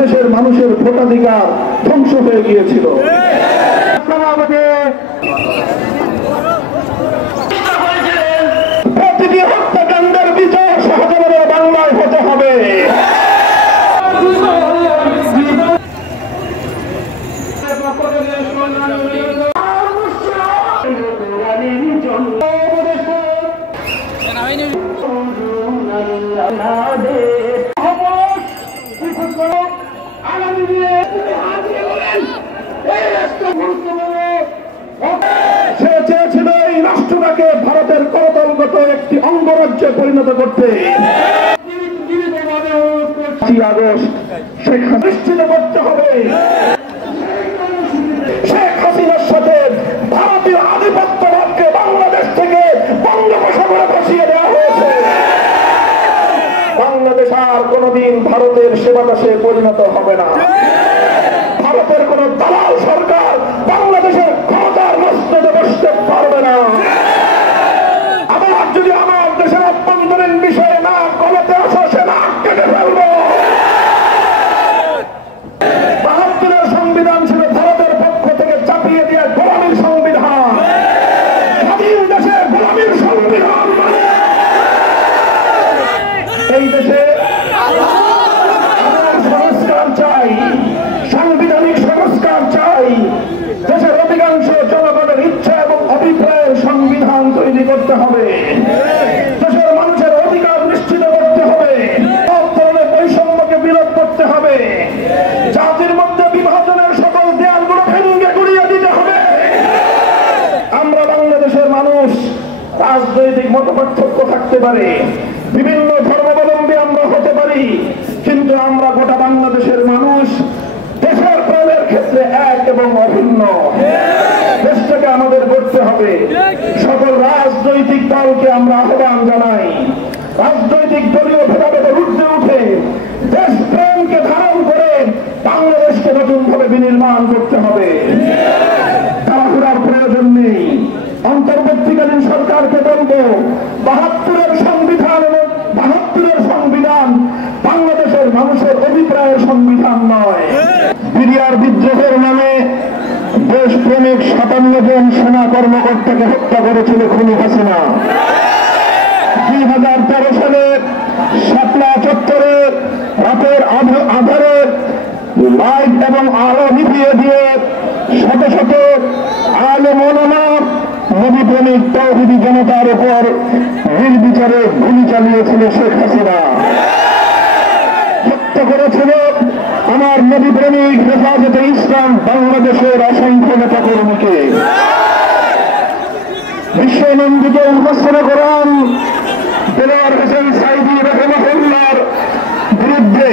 দেশের মানুষের ভোটাধিকার ধ্বংস হয়ে গিয়েছিল। প্রতিটি হত্যাকাণ্ডের বিচার সহজভাবে বাংলায় হতে হবে। সে চেয়েছিল এই রাষ্ট্রটাকে ভারতের করতলগত একটি অঙ্গরাজ্যে পরিণত করতে। 5 আগস্ট শেখ নিশ্চিত করতে হবে শেখ হাসিনার সাথে ভারতীয় আধিপত্যবাদকে বাংলাদেশ থেকে বঙ্গোপসাগরে ভাসিয়ে দেওয়া হয়েছে। বাংলাদেশ আর কোনদিন ভারতের সেবাদাসে পরিণত হবে না। ভারতের কোন দালাল সরকার বাংলাদেশের ক্ষমতার মস্তদে বসতে পারবে না। আবার যদি আমার দেশের অভ্যন্তরীণ বিষয়ে না কমাতে আসা সে না কেটে ফেলবো। 72-এর সংবিধান ছিল ভারতের পক্ষ থেকে চাপিয়ে দেওয়া গোলামীর সংবিধান। স্বাধীন দেশের গোলামীর সংবিধান এই দেশে সংস্কার চাই, সাংবিধানিক সংস্কার চাই। দেশের অধিকাংশ জনগণের ইচ্ছা এবং অভিপ্রায়ের সংবিধান তৈরি করতে হবে। দেশের মানুষের অধিকার নিশ্চিত করতে হবে। সব ধরনের বৈষম্যকে বিরোধ করতে হবে। জাতির মধ্যে বিভাজনের সকল দেয়ালগুলো ভেঙে গুড়িয়ে দিতে হবে। আমরা বাংলাদেশের মানুষ, রাজনৈতিক মতপার্থক্য থাকতে পারে, বিভিন্ন ধর্মাবলম্বী আমরা হতে পারি, কিন্তু আমরা গোটা বাংলাদেশের মানুষ দেশের প্রাণের ক্ষেত্রে এক এবং অভিন্ন। দেশটাকে আমাদের করতে হবে। সকল রাজনৈতিক দলকে আমরা আহ্বান জানাই, রাজনৈতিক দলীয় ভেদাভেদের ঊর্ধ্বে উঠে দেশ প্রেমকে ধারণ করে বাংলাদেশকে নতুন ভাবে বিনির্মাণ করতে হবে। তাড়াহুড়ার প্রয়োজন নেই। অন্তর্বর্তীকালীন সরকারকে বলবো, 72-এর সংবিধান এবং 72-এর সংবিধান বাংলাদেশের মানুষের অভিপ্রায়ের সংবিধান নয়। বিডিআর বিদ্রোহের নামে দেশপ্রেমিক 57 জন সেনা কর্মকর্তাকে হত্যা করেছিল খুনি হাসিনা। 2013 সালে শাপলা চত্বরে রাতের আধারে লাইট এবং আলো নিভিয়ে দিয়ে শত শত আলেম ওলামা নবীপ্রেমিক তৌহিদি জনতার উপর নির্বিচারে গুলি চালিয়েছিল শেখ হাসিনা। হত্যা করেছিল আমার নবীপ্রেমিক হেফাজতে ইসলাম বাংলাদেশের অসংখ্য নেতা কর্মীকে। বিশ্বনন্দিত মুফাসসিরে কোরআন দেলোয়ার হোসেন সাঈদী রাহিমাহুল্লাহর বিরুদ্ধে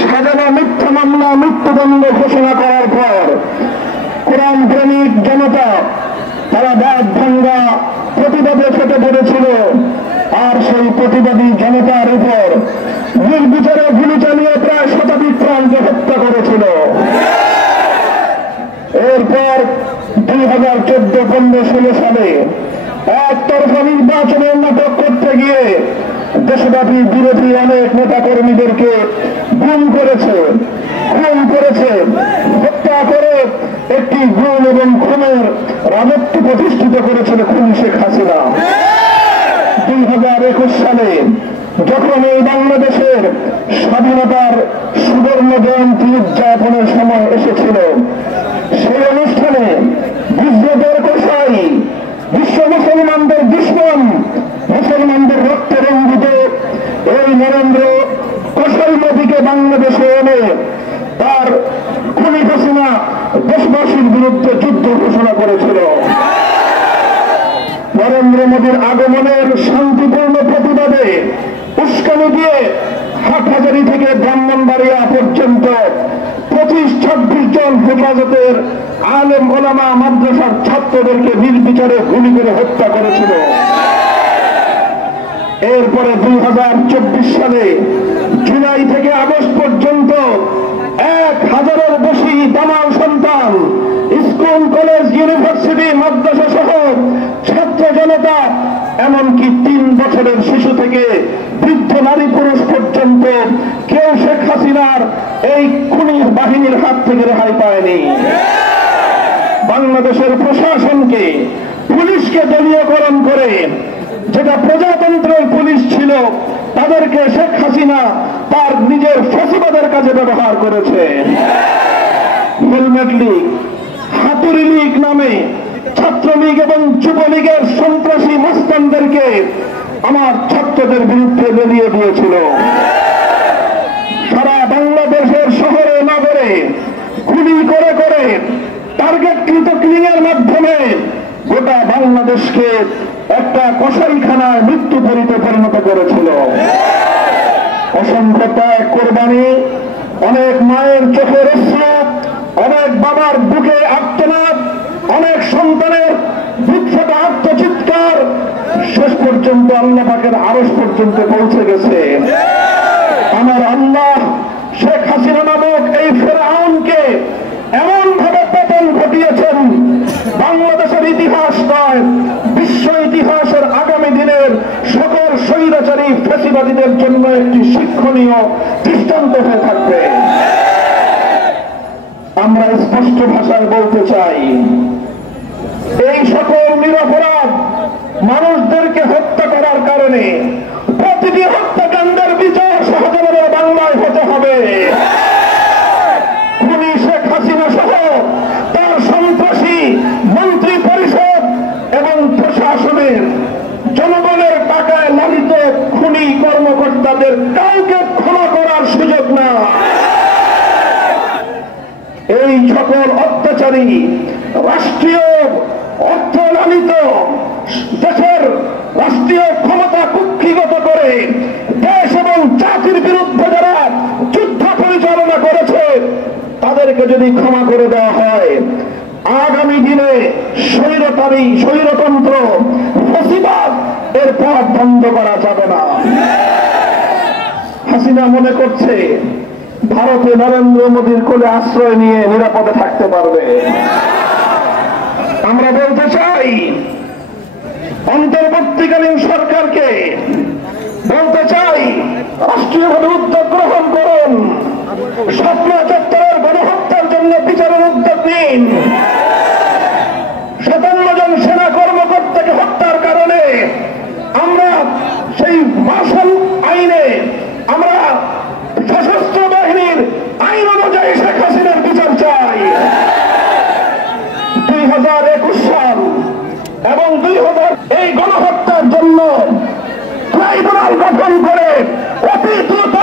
সাজানো মিথ্যা মামলা মৃত্যুদণ্ড ঘোষণা করার পর কোরআন প্রেমিক জনতা তারা বাদ ভাঙ্গা প্রতিবাদে ফেটে পড়েছিল। আর সেই প্রতিবাদী জনতার উপর নির্বিচারে গুলি চালিয়ে প্রায় শতাধিক প্রাণকে হত্যা করেছিল। এরপর 2014, 15, 16 সালে একতরফা নির্বাচনের নাটক করতে গিয়ে দেশব্যাপী বিরোধী অনেক নেতা কর্মীদেরকে খুন করেছে, হত্যা করে একটি গুম এবং খুনের রাজত্ব প্রতিষ্ঠিত করেছিল খুনি শেখ হাসিনা। 2021 সালে যখন এই বাংলাদেশের স্বাধীনতার সুবর্ণ জয়ন্তী উদযাপনের সময় এসেছিল, সেই অনুষ্ঠানে বিশ্বদের কসাই, বিশ্ব মুসলমানদের দুশ্মন, মুসলমানদের রক্তে রঞ্জিত এই নরেন্দ্র কসাই নদীকে বাংলাদেশে এনে তার খুনি হাসিনা দেশবাসীর বিরুদ্ধে যুদ্ধ ঘোষণা করেছিল। নরেন্দ্র মোদীর আগমনের শান্তিপূর্ণ প্রতিবাদে উস্কানি দিয়ে হাটহাজারী থেকে ব্রাহ্মণবাড়িয়া পর্যন্ত 25-26 জন হেফাজতের আলেম ওলামা মাদ্রাসার ছাত্রদেরকে নির্বিচারে গুলি করে হত্যা করেছিল। এরপরে 2024 সালে জুলাই থেকে আগস্ট পর্যন্ত 1000-এর বেশি দামাল সন্তান স্কুল, কলেজ, ইউনিভার্সিটি, মাদ্রাসা সহ ছাত্র জনতা, এমনকি 3 বছরের শিশু থেকে বৃদ্ধ নারী পুরুষ পর্যন্ত কেউ শেখ হাসিনা হাসিনার এই খুনি বাহিনীর হাত থেকে রেহাই পায়নি। বাংলাদেশের প্রশাসনকে, পুলিশকে দলীয়করণ করে, যেটা প্রজাতন্ত্রের পুলিশ ছিল, তাদেরকে শেখ হাসিনা তার নিজের ফ্যাসিবাদের কাজে ব্যবহার করেছে। হেলমেট লীগ, হাতুড়ি লীগ নামে ছাত্রলীগ এবং যুবলীগের সন্ত্রাসী মস্তানদেরকে আমার ছাত্রদের বিরুদ্ধে বেরিয়ে দিয়েছিল। সারা বাংলাদেশের শহরে নগরে গুলি করে করে টার্গেটকৃত কিলিংয়ের মাধ্যমে গোটা বাংলাদেশকে একটা কসাইখানায় মৃত্যুপরিতে পরিণত করেছিল। অসংখ্য ত্যাগ, কোরবানি, অনেক মায়ের চোখের অশ্রু, অনেক বাবার বুকে আর্তনাদ, অনেক সন্তানের বুক ফাটা আত্মচিৎকার শেষ পর্যন্ত আল্লাহ পাকের আরশ পর্যন্ত পৌঁছে গেছে। আমার আল্লাহ শেখ হাসিনা নামক এই ফেরাউনকে এমন ভাবে পতন ঘটিয়েছেন, বাংলাদেশের ইতিহাস নয়, বিশ্ব ইতিহাসের আগামী দিনের সকল স্বৈরাচারী ফ্যাসিবাদীদের জন্য একটি শিক্ষণীয় দৃষ্টান্ত হয়ে থাকবে। আমরা স্পষ্ট ভাষায় বলতে চাই, এই সকল নিরপরাধ মানুষদেরকে হত্যা করার কারণে প্রতিটি হত্যাকাণ্ডের বিচার সহজভাবে বাংলায় হতে হবে। খুনি শেখ হাসিনা সহ তার সন্ত্রাসী মন্ত্রী পরিষদ এবং প্রশাসনের জনগণের টাকায় লালিত খুনি কর্মকর্তাদের কাউকে ক্ষমা করার সুযোগ না। এই সকল অত্যাচারী রাষ্ট্রীয় অর্থলালিত দেশের রাষ্ট্রীয় ক্ষমতা কুক্ষিগত করে দেশ এবং জাতির বিরুদ্ধে যারা যুদ্ধ পরিচালনা করেছে, তাদেরকে যদি ক্ষমা করে দেওয়া হয়, আগামী দিনে স্বৈরতন্ত্র ফ্যাসিবাদ এর পথ বন্ধ করা যাবে না। হাসিনা মনে করছে ভারতে নরেন্দ্র মোদীর কোলে আশ্রয় নিয়ে নিরাপদে থাকতে পারবে। আমরা বলতে চাই, অন্তর্বর্তীকালীন সরকারকে বলতে চাই, রাষ্ট্রীয়ভাবে উদ্যোগ গ্রহণ করুন, শাপলা চত্বরের গণহত্যার জন্য বিচারের উদ্যোগ নিন। 57 জন সেনা কর্মকর্তাকে হত্যার কারণে আমরা সেই মার্শাল আইনে, আমরা সশস্ত্র বাহিনীর আইন অনুযায়ী শেখ হাসিনার বিচার চাই। 2021 সাল এবং 2000 এই গণহত্যার জন্য ট্রাইব্যুনাল গঠন করে অতি দ্রুত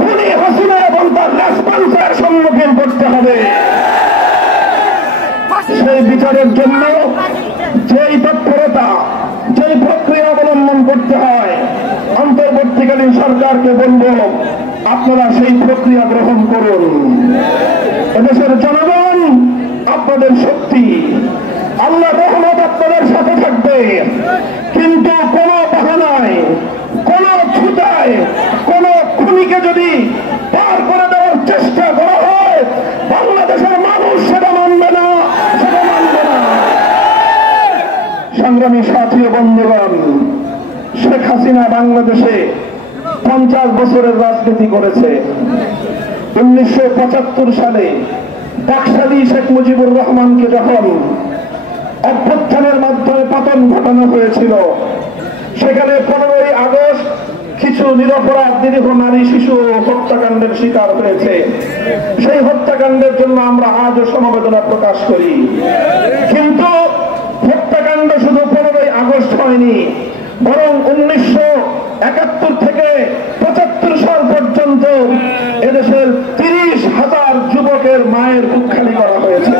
খুনি হাসিনা এবং তার রেসপন্সের সম্মুখীন করতে হবে। সেই বিচারের জন্য যেই তৎপরতা, যেই প্রক্রিয়া অবলম্বন করতে হয়, অন্তর্বর্তীকালীন সরকারকে বলব, আপনারা সেই প্রক্রিয়া গ্রহণ করুন। এদেশের জনগণ আপনাদের শক্তি, আল্লাহ রহমত আপনাদের সাথে থাকবে, কিন্তু কোন বাহানায়, কোন ছুতায়, কোন খুনিকে যদি পার করে দেওয়ার চেষ্টা করা হয়, বাংলাদেশের মানুষ সেটা মানবে না, সেটা মানবে না। সংগ্রামী সাথী ও বন্ধুগণ, শেখ হাসিনা বাংলাদেশে 50 বছরের রাজনীতি করেছে। 1975 সালে ডাকসালী শেখ মুজিবুর রহমানকে যখন অভ্যুত্থানের মাধ্যমে পতন ঘটানো হয়েছিল, সেখানে 15ই আগস্ট কিছু নিরপরাধ নিরীহ নারী শিশু হত্যাকাণ্ডের শিকার হয়েছে। সেই হত্যাকাণ্ডের জন্য আমরা আজও সমবেদনা প্রকাশ করি। কিন্তু হত্যাকাণ্ড শুধু 15ই আগস্ট হয়নি, বরং 1971 থেকে 75 সাল পর্যন্ত এদেশের 30,000 যুবকের মায়ের বুক খালি করা হয়েছে।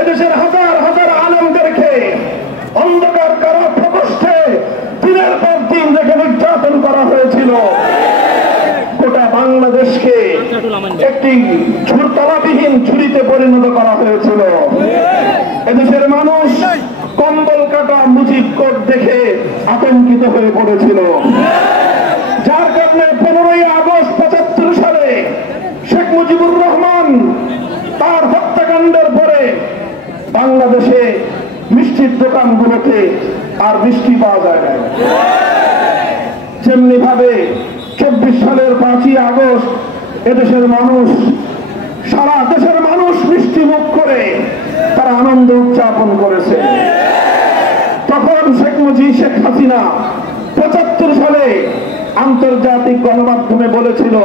এদেশের হাজার হাজার আলেমদেরকে অন্ধকার কারা প্রকোষ্ঠে দিনের পর দিন রেখে নির্যাতন করা হয়েছিল। গোটা বাংলাদেশকে একটি তলাবিহীন ঝুড়িতে পরিণত করা হয়েছিল। এদেশের মানুষ কম্বল কাটা মুজিব কোট দেখে আতঙ্কিত হয়ে পড়েছিল, যার কারণে 15ই আগস্ট 75 সালে শেখ মুজিবুর রহমান তার হত্যাকাণ্ডের পরে বাংলাদেশে মিষ্টির দোকানগুলোতে আর মিষ্টি পাওয়া যায় না। যেমনি ভাবে 14 সালের 5ই আগস্ট এদেশের মানুষ, সারা দেশের মানুষ মিষ্টি মুখ করে তারা আনন্দ উদযাপন করেছে। তখন শেখ হাসিনা 75 সালে আন্তর্জাতিক গণমাধ্যমে বলেছিল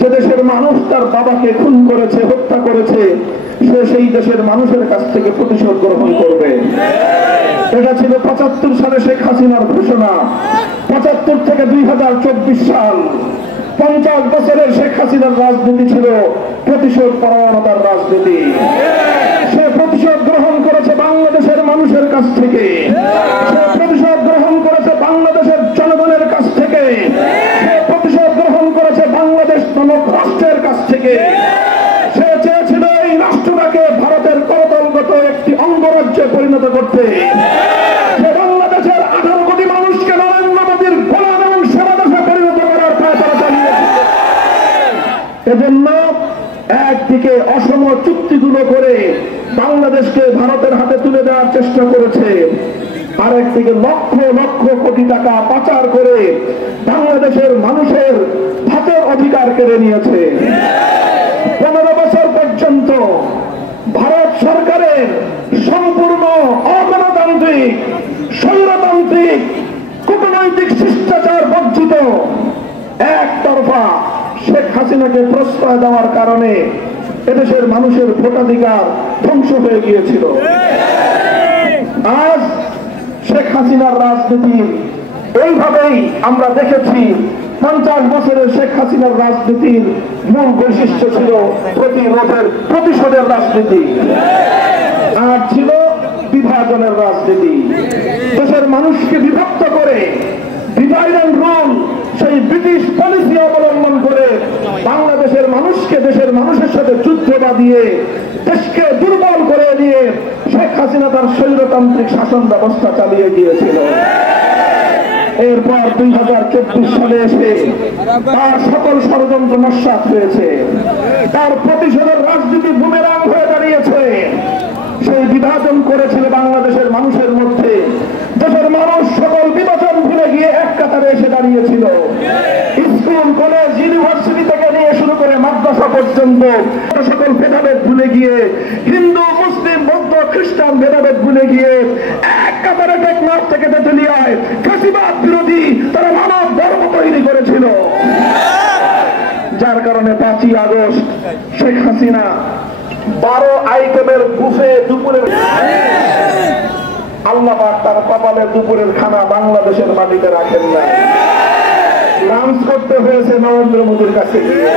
যে দেশের মানুষ তার বাবাকে খুন করেছে, হত্যা করেছে, সে সেই দেশের মানুষের কাছ থেকে প্রতিশোধ গ্রহণ করবে। এটা ছিল 75 সালে শেখ হাসিনার ঘোষণা। 75 থেকে 2024 সাল 50 বছরের শেখ হাসিনার রাজনীতি ছিল প্রতিশোধ পরায়ণতার রাজনীতি। সে প্রতিশোধ গ্রহণ করেছে বাংলাদেশের মানুষের কাছ থেকে, সে প্রতিশোধ গ্রহণ করেছে বাংলাদেশের জনগণের কাছ থেকে, সে প্রতিশোধ গ্রহণ করেছে বাংলাদেশ নামক রাষ্ট্রের কাছ থেকে। সে চেয়েছিল এই রাষ্ট্রটাকে ভারতের করতলগত একটি অঙ্গরাজ্যে পরিণত করতে। সে বাংলাদেশের 18 কোটি মানুষকে নরেন্দ্র মোদীর গোলাম এবং সেবাদাসে পরিণত করার প্রয়াস চালিয়েছে। এজন্য একদিকে অসম চুক্তিগুলো করে বাংলাদেশকে ভারতের হাতে তুলে দেওয়ার চেষ্টা করেছে, আরেকদিকে লক্ষ লক্ষ কোটি টাকা পাচার করে বাংলাদেশের মানুষের হাতের অধিকার কেড়ে নিয়েছে। 15 বছর পর্যন্ত ভারত সরকারের সম্পূর্ণ অগণতান্ত্রিক, স্বৈরতান্ত্রিক, কূটনৈতিক শিষ্টাচার বর্জিত একতরফা শেখ হাসিনাকে প্রশ্রয় দেওয়ার কারণে এদেশের মানুষের ভোটাধিকার ধ্বংস হয়ে গিয়েছিল। আজ শেখ হাসিনার রাজনীতি এইভাবেই আমরা দেখেছি। 50 বছরের শেখ হাসিনার রাজনীতির মূল বৈশিষ্ট্য ছিল প্রতিশোধের রাজনীতি, আর ছিল বিভাজনের রাজনীতি। দেশের মানুষকে বিভক্ত করে ডিভাইড এন্ড রুল, সেই ব্রিটিশ পলিসি অবলম্বন করে বাংলাদেশের মানুষকে দেশের মানুষের সাথে যুদ্ধ বাঁধিয়ে দেশকে দুর্বল করে দিয়ে শেখ হাসিনা তার স্বৈরতান্ত্রিক শাসন ব্যবস্থা চালিয়ে গিয়েছিল। এরপর 2024 সালে এসে তার সকল ষড়যন্ত্র নস্যাৎ হয়েছে, তার প্রতিশোধের রাজনীতি বুমেরাং হয়ে দাঁড়িয়েছে। সেই বিভাজন করেছিল বাংলাদেশের মানুষের মধ্যে, দেশের মানুষ সকল বিভাজন ভুলে গিয়ে এক কাতারে এসে দাঁড়িয়েছিল। স্কুল, কলেজ, ইউনিভার্সিটি থেকে নিয়ে শুরু করে মাদ্রাসা পর্যন্ত সকল ভেদাভেদ ভুলে গিয়ে, হিন্দু, মুসলিম, বৌদ্ধ, খ্রিস্টান ভেদাভেদ ভুলে গিয়ে এক কাতারে টেকনাফ থেকে তেতুলিয়ায় ফ্যাসিবাদ বিরোধী তারা মানব ধর্ম তৈরি করেছিল। যার কারণে 5ই আগস্ট শেখ হাসিনা 12 আইটেমের বুফে দুপুরে, আল্লাহ পাক তার কপালে দুপুরের খানা বাংলাদেশের মাটিতে রাখেন না, লাঞ্চ করতে হয়েছে নরেন্দ্র মোদীর কাছে গিয়ে।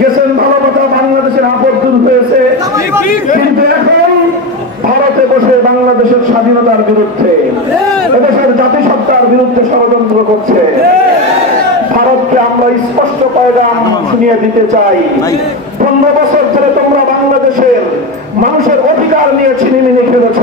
গেছেন ভালো কথা, বাংলাদেশের আপদ দূর হয়েছে, কিন্তু এখন ভারতে বসে বাংলাদেশের স্বাধীনতার বিরুদ্ধে, এদেশের জাতিসত্তার বিরুদ্ধে ষড়যন্ত্র করছে। ভারতকে আমরা স্পষ্ট পয়গাম শুনিয়ে দিতে চাই, 15 বছর ধরে তোমরা বাংলাদেশের মানুষের অধিকার নিয়ে ছিনিমিনি খেলেছ।